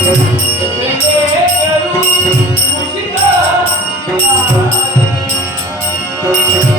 Thank you.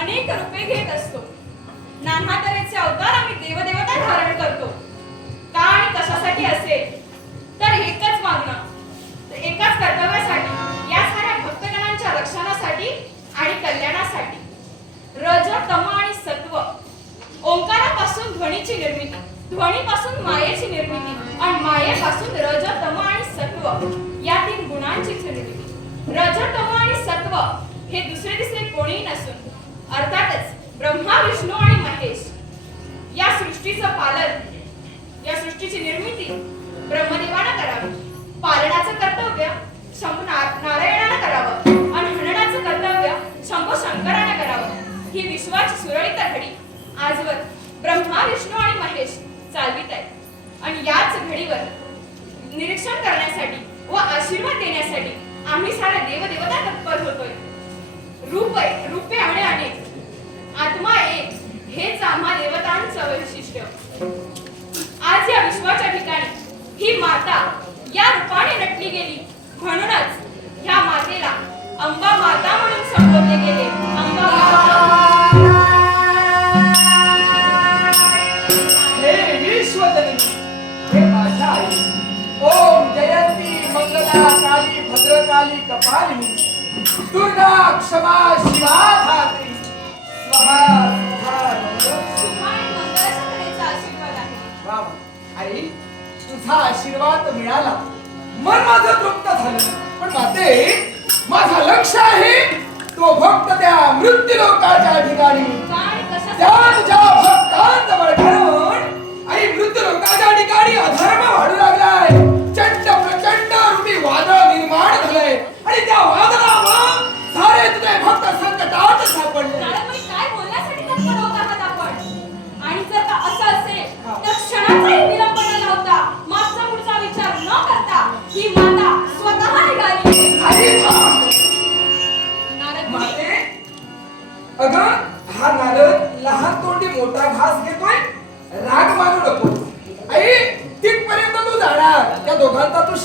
अनेक रूपे घेत असतो. नाना तऱ्हेचे अवतार आम्ही देवदेवता धारण करतो. आणि असेल तर एकच मागणं. एकाच कर्तव्यासाठी या साऱ्या भक्तगणांच्या रक्षणासाठी आणि कल्याणासाठी. रज तम आणि सत्व. ओंकारापासून ध्वनीची निर्मिती ध्वनीपासून मायेची निर्मिती आणि मायेपासून रज तम आणि सत्व या तीन गुणांचीच निर्मिती. रज तम आणि सत्व हे दुसरे तिसरे कोणीही नसून अर्थातच ब्रह्मा विष्णू आणि महेश या सृष्टीचं पालन या सृष्टीची निर्मिती ब्रह्मदेवानं करावी. पालनाचं कर्तव्य शंभू नारायणानं करावं आणि हननाचं कर्तव्य शंभू शंकरानं करावं. ही विश्वाची सुरळीत घडी आजवर ब्रह्मा विष्णू आणि महेश चालवित आहेत. आणि याच घडीवर निरीक्षण करण्यासाठी व आशीर्वाद देण्यासाठी आम्ही साऱ्या देवदेवता माता म्हणून संबोधले गेले अंबा माता हे विश्वजननी हे माझ्या आई. ओम जयंती मंगला काली भद्रकाली कपालिनी. दुर्गा क्षमा शिवा धात्री स्वाहा स्वाहा नमः. शुभ आणि मंगलाच्या तऱ्हेचा आशीर्वाद आहे. वा वा. आई तुझा आशीर्वाद मिळाला. मन माझं तृप्त झालं. पण माते माझा लक्ष आहे तो भक्त त्या मृत्यू लोकाच्या ठिकाणी. आणि त्या तुझ्या भक्तांजवळ घालून आई मृत्यू लोकाच्या ठिकाणी अधर्म वाढू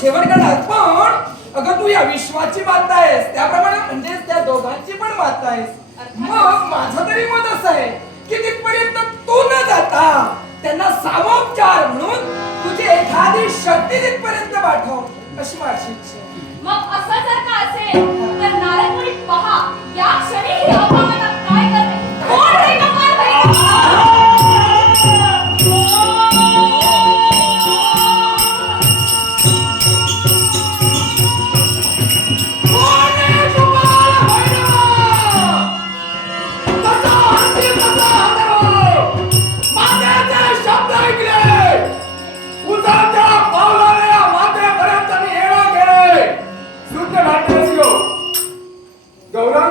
शेवट करणार पण अगं तू या विश्वाची माता आहेस. त्याप्रमाणे म्हणजे त्या दोघांची पण माता आहेस. मग माझं तरी मत असं आहे की तिथपर्यंत तू न जाता त्यांना सावोपचार म्हणून तुझी एखादी शक्ती तिथपर्यंत पाठव अशी माझी इच्छा मग असं जर का असेल तर नारायणपुरी पहा या क्षणी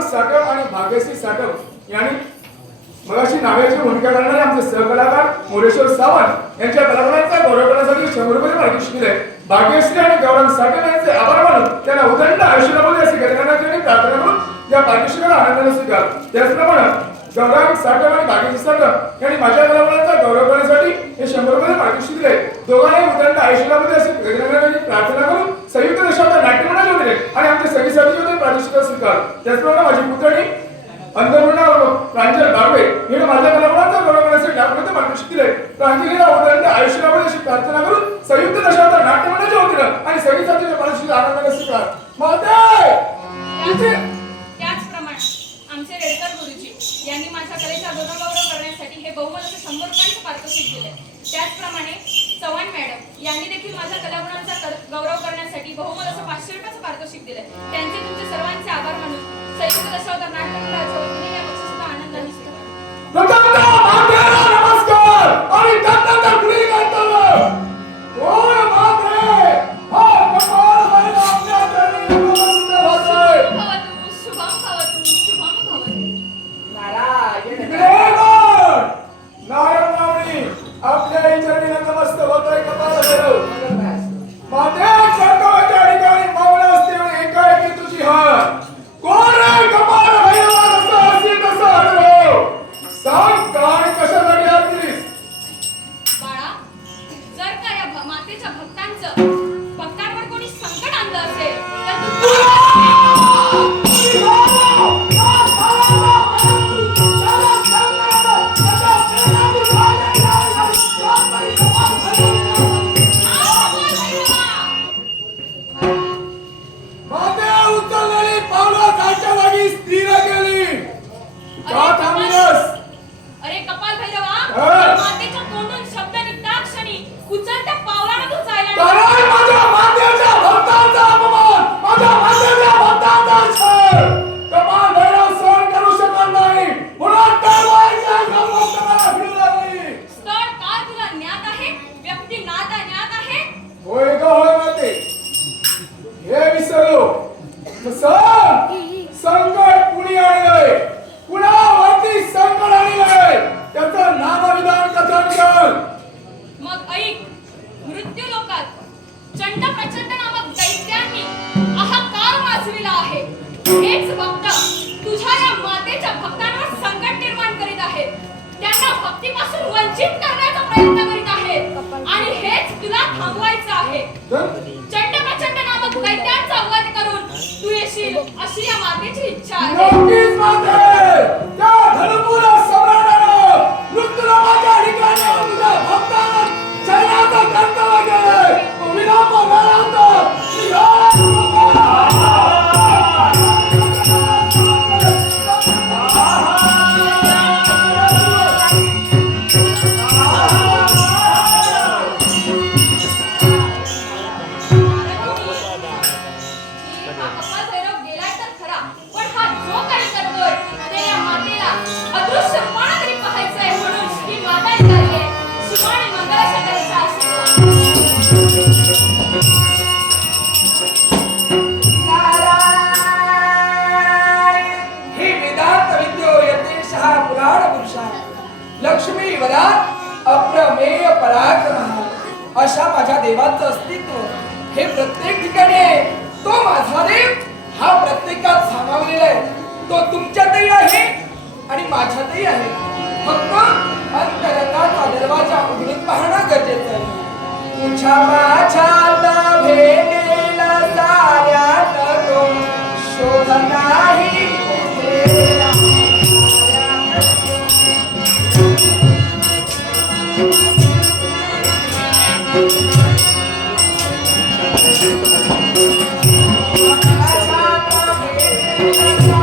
सुधाकर साठव आणि भाग्यश्री साठव यांनी मगाशी नाव्याची भूमिका करणारे आमचे सहकलाकार मोरेश्वर सावंत यांच्या कलाकारांचा गौरव करण्यासाठी शंभर रुपये मार्गदर्शन दिले. भाग्यश्री आणि गौरव साठव यांचे आभार मानून त्यांना उदंड आयुष्यामध्ये असे गणगणाची प्रार्थना करून या भाग्यश्रीला आनंदाने स्वीकार त्याचप्रमाणे गौरव साठव आणि भाग्यश्री साठव यांनी माझ्या कलाकारांचा गौरव करण्यासाठी हे शंभर रुपये मार्गदर्शन दिले. दोघांनी उदंड आयुष्यामध्ये असे गणगणाची प्रार्थना करून त्याचप्रमाणे आमचे रेडकर गुरुजी यांनी माझ्या कलेचा गौरव करण्यासाठी हे बहुमलाचं शंभर रुपयांचं पारितोषिक दिले त्याचप्रमाणे चव्हाण मॅडम यांनी देखील माझ्या कलागुणांचा गौरव करण्यासाठी बहुमलाचं पाचशे रुपयाचं पारितोषिक दिले त्यांचे तुमचे सर्वांचे आभार मानून संयुक्त दशावतार नाटक आहे. चंड प्रचंड नाव भुगाई वध करून तू येशील अशी या मातेची इच्छा आहे. अशा माझ्या देवाचं अस्तित्व हे प्रत्येक ठिकाणी आहे. तो माझा देव हा प्रत्येकात सामावलेला आहे. तो तुमच्यातही आहे आणि माझ्यातही आहे. फक्त अंतरंगाचा दरवाजा उघडून पाहणं गरजेचं आहे. तुझ्या माझ्यात भेटेला साऱ्या शोध नाही. Thank you.